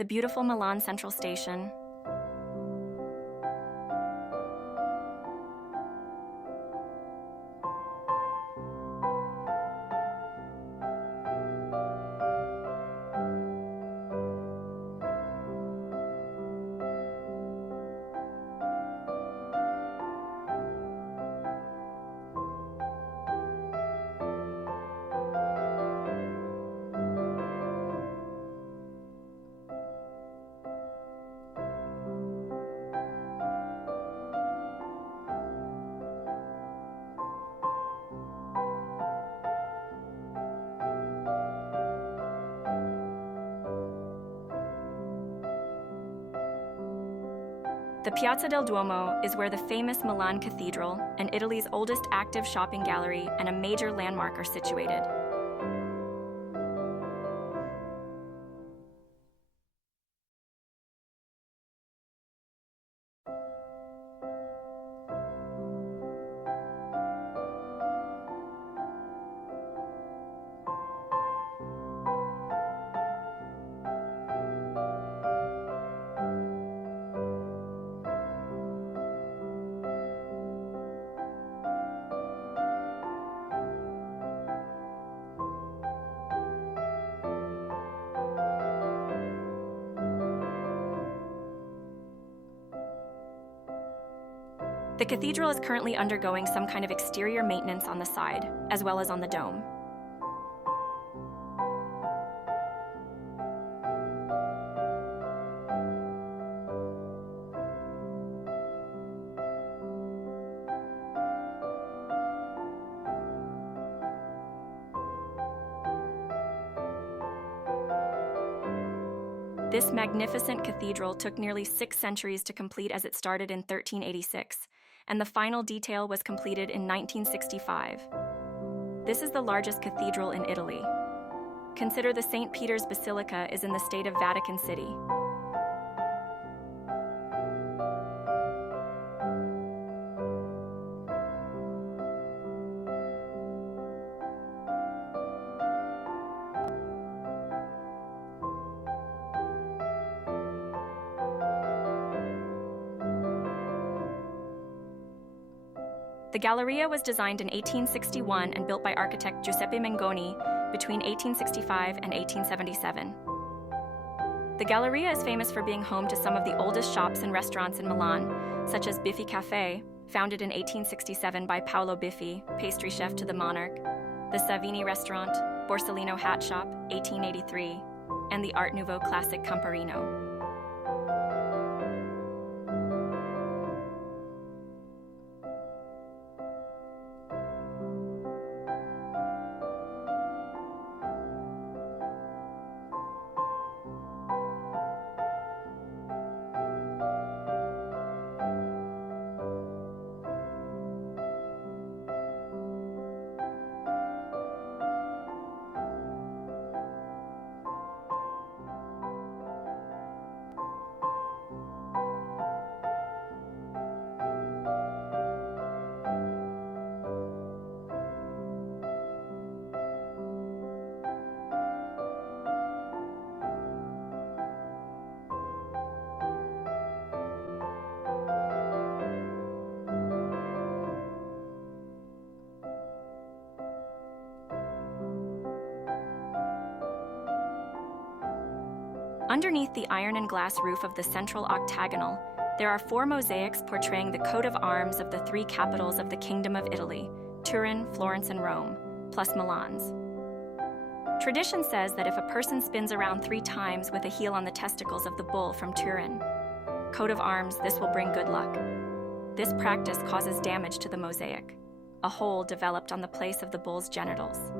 the beautiful Milan Central Station. The Piazza del Duomo is where the famous Milan Cathedral and Italy's oldest active shopping gallery and a major landmark are situated. The cathedral is currently undergoing some kind of exterior maintenance on the side, as well as on the dome. This magnificent cathedral took nearly 6 centuries to complete as it started in 1386, and the final detail was completed in 1965. This is the largest cathedral in Italy. Consider the St. Peter's Basilica is in the state of Vatican City. The Galleria was designed in 1861 and built by architect Giuseppe Mengoni between 1865 and 1877. The Galleria is famous for being home to some of the oldest shops and restaurants in Milan, such as Biffi Cafe, founded in 1867 by Paolo Biffi, pastry chef to the monarch, the Savini Restaurant, Borsellino Hat Shop, 1883, and the Art Nouveau classic Camparino. Underneath the iron and glass roof of the central octagonal, there are 4 mosaics portraying the coat of arms of the 3 capitals of the Kingdom of Italy, Turin, Florence, and Rome, plus Milan's. Tradition says that if a person spins around 3 times with a heel on the testicles of the bull from Turin, coat of arms, this will bring good luck. This practice causes damage to the mosaic. A hole developed on the place of the bull's genitals.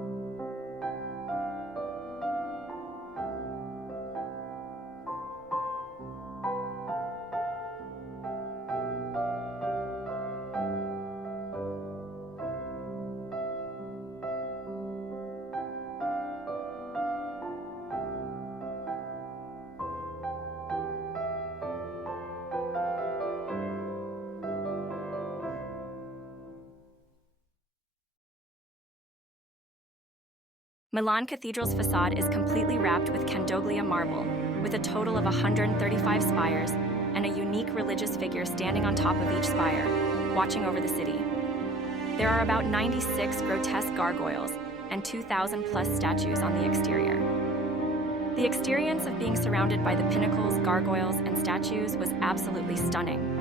Milan Cathedral's facade is completely wrapped with Candoglia marble, with a total of 135 spires and a unique religious figure standing on top of each spire, watching over the city. There are about 96 grotesque gargoyles and 2,000 plus statues on the exterior. The experience of being surrounded by the pinnacles, gargoyles, and statues was absolutely stunning.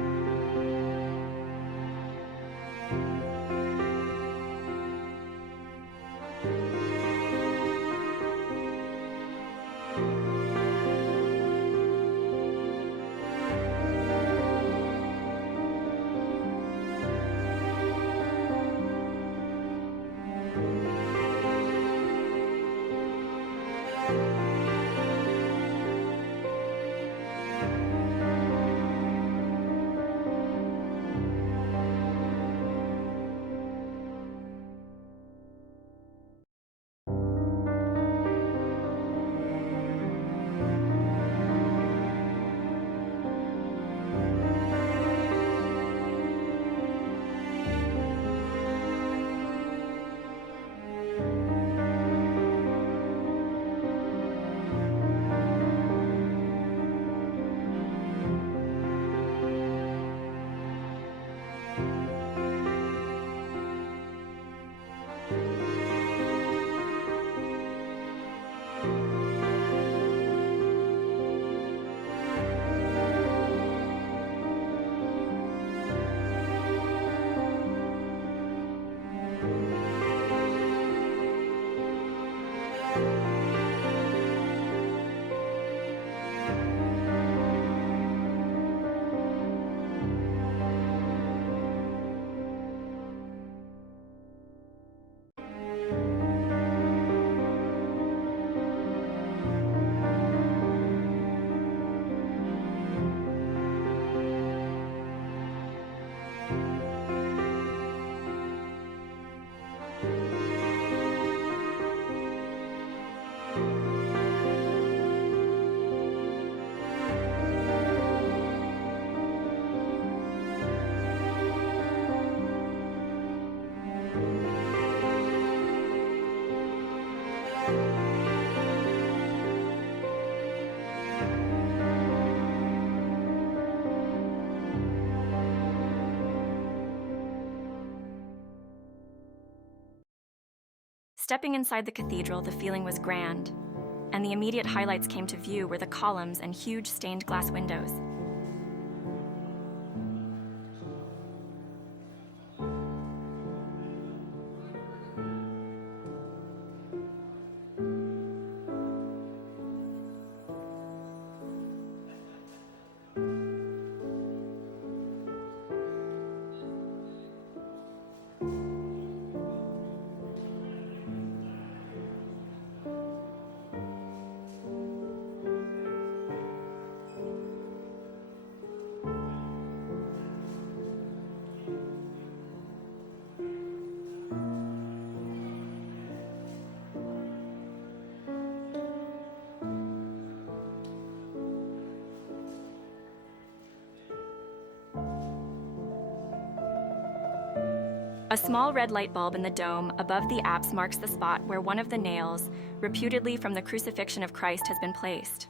Stepping inside the cathedral, the feeling was grand, and the immediate highlights came to view were the columns and huge stained glass windows. A small red light bulb in the dome above the apse marks the spot where one of the nails, reputedly from the crucifixion of Christ, has been placed.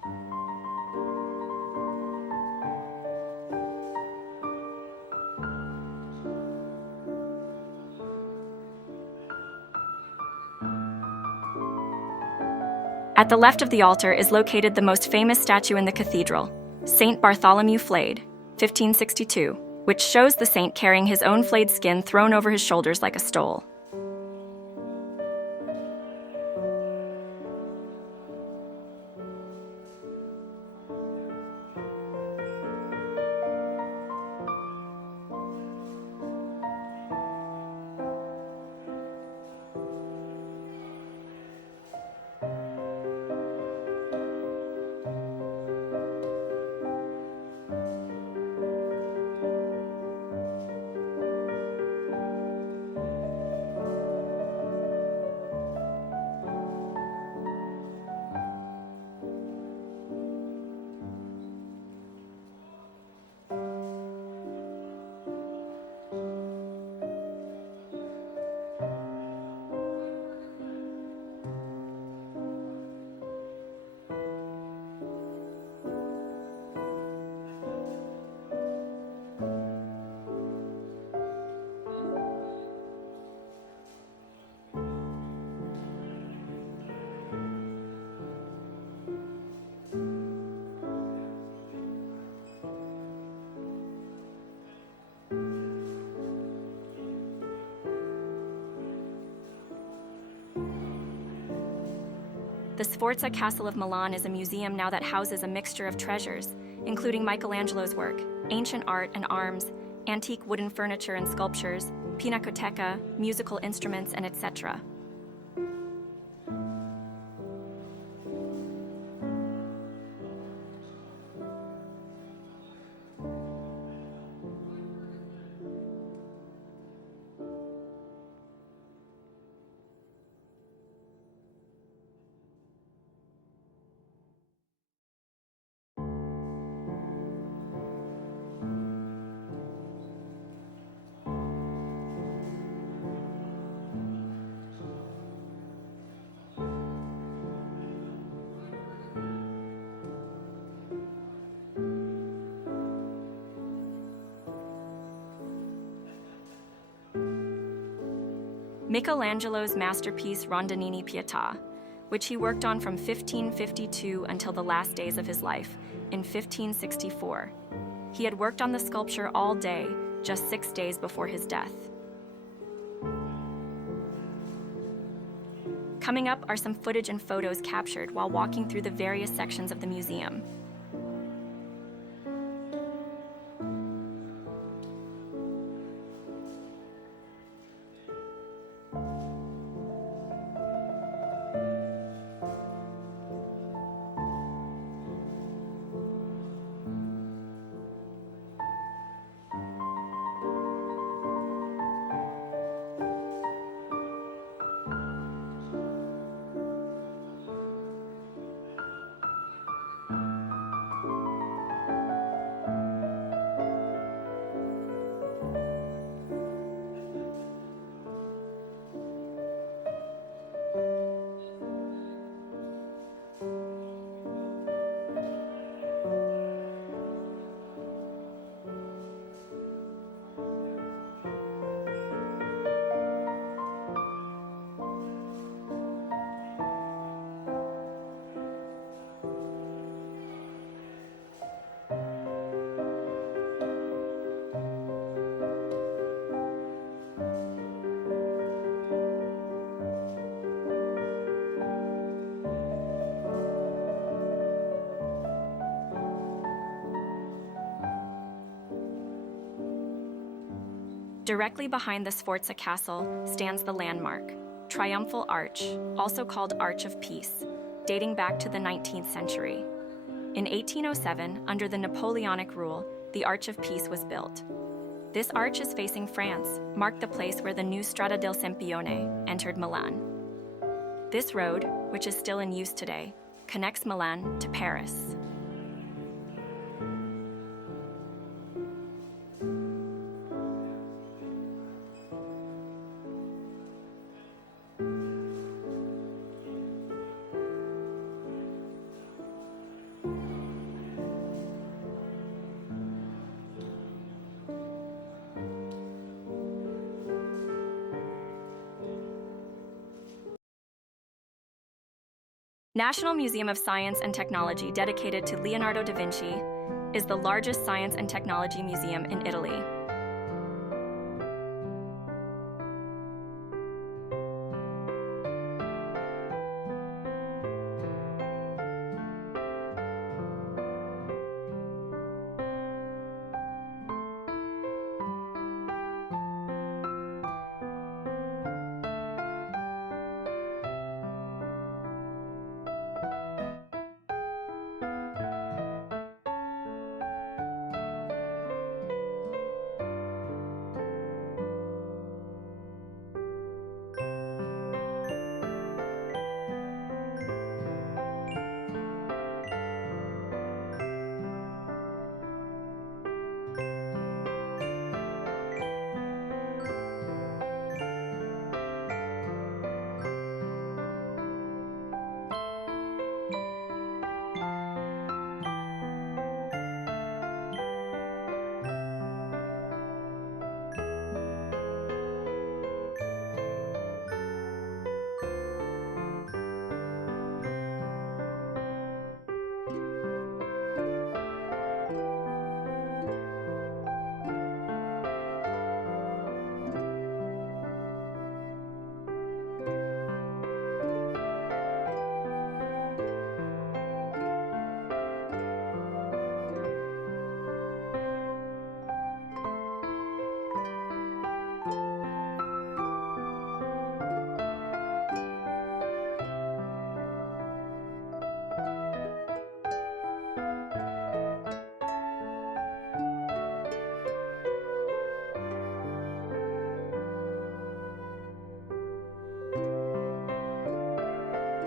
At the left of the altar is located the most famous statue in the cathedral, Saint Bartholomew flayed, 1562, which shows the saint carrying his own flayed skin thrown over his shoulders like a stole. The Sforza Castle of Milan is a museum now that houses a mixture of treasures, including Michelangelo's work, ancient art and arms, antique wooden furniture and sculptures, pinacoteca, musical instruments, and etc. Michelangelo's masterpiece Rondinini Pietà, which he worked on from 1552 until the last days of his life, in 1564. He had worked on the sculpture all day, just 6 days before his death. Coming up are some footage and photos captured while walking through the various sections of the museum. Directly behind the Sforza Castle stands the landmark, Triumphal Arch, also called Arch of Peace, dating back to the 19th century. In 1807, under the Napoleonic rule, the Arch of Peace was built. This arch is facing France, marked the place where the new Strada del Sempione entered Milan. This road, which is still in use today, connects Milan to Paris. National Museum of Science and Technology, dedicated to Leonardo da Vinci, is the largest science and technology museum in Italy.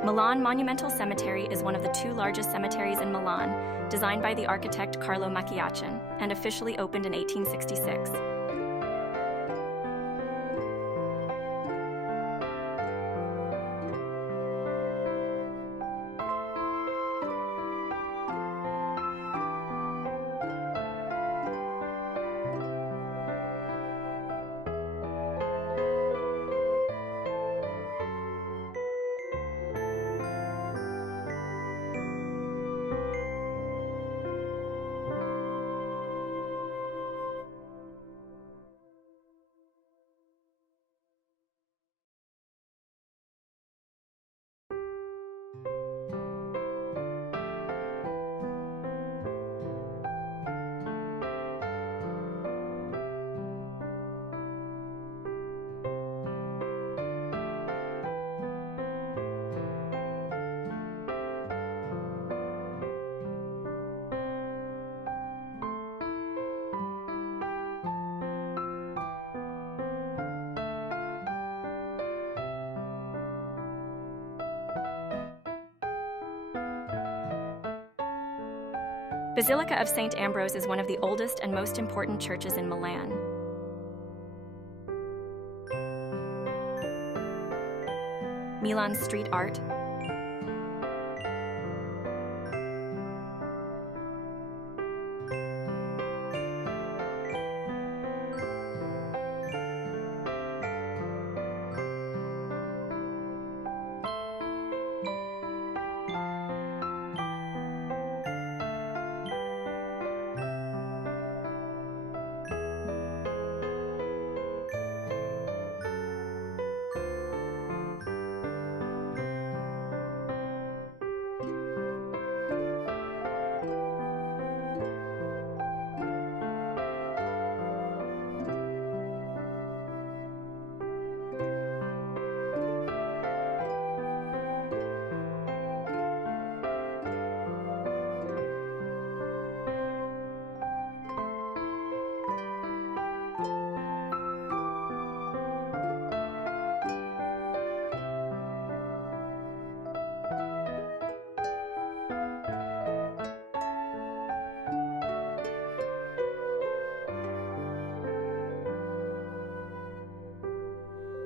Milan Monumental Cemetery is one of the two largest cemeteries in Milan, designed by the architect Carlo Macchiachin, and officially opened in 1866. Basilica of St. Ambrose is one of the oldest and most important churches in Milan. Milan's street art.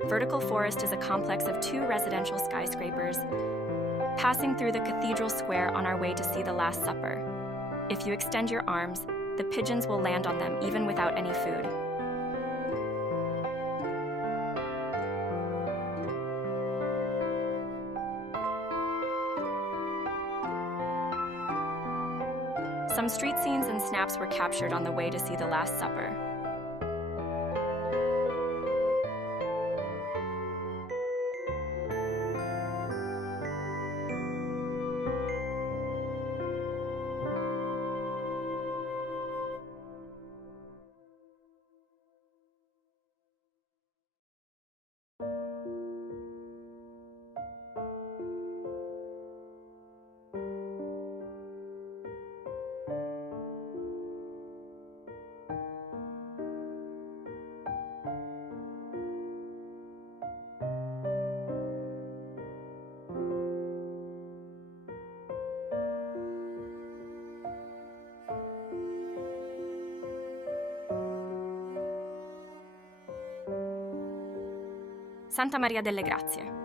Vertical Forest is a complex of two residential skyscrapers, passing through the Cathedral Square on our way to see the Last Supper. If you extend your arms, the pigeons will land on them even without any food. Some street scenes and snaps were captured on the way to see the Last Supper. Santa Maria delle Grazie.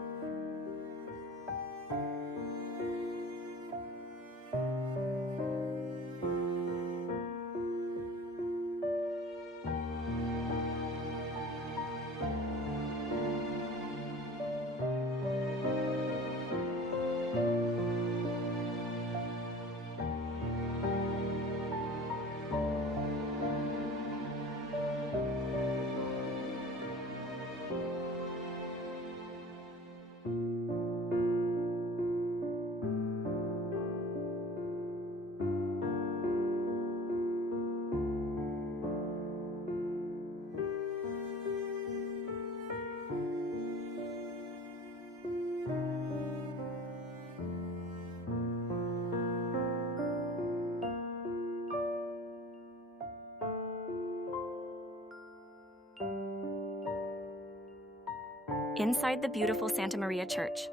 Inside the beautiful Santa Maria Church.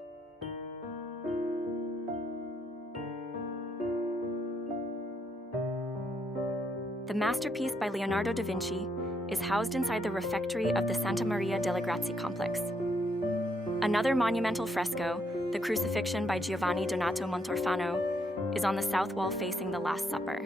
The masterpiece by Leonardo da Vinci is housed inside the refectory of the Santa Maria delle Grazie complex. Another monumental fresco, the Crucifixion by Giovanni Donato Montorfano, is on the south wall facing the Last Supper.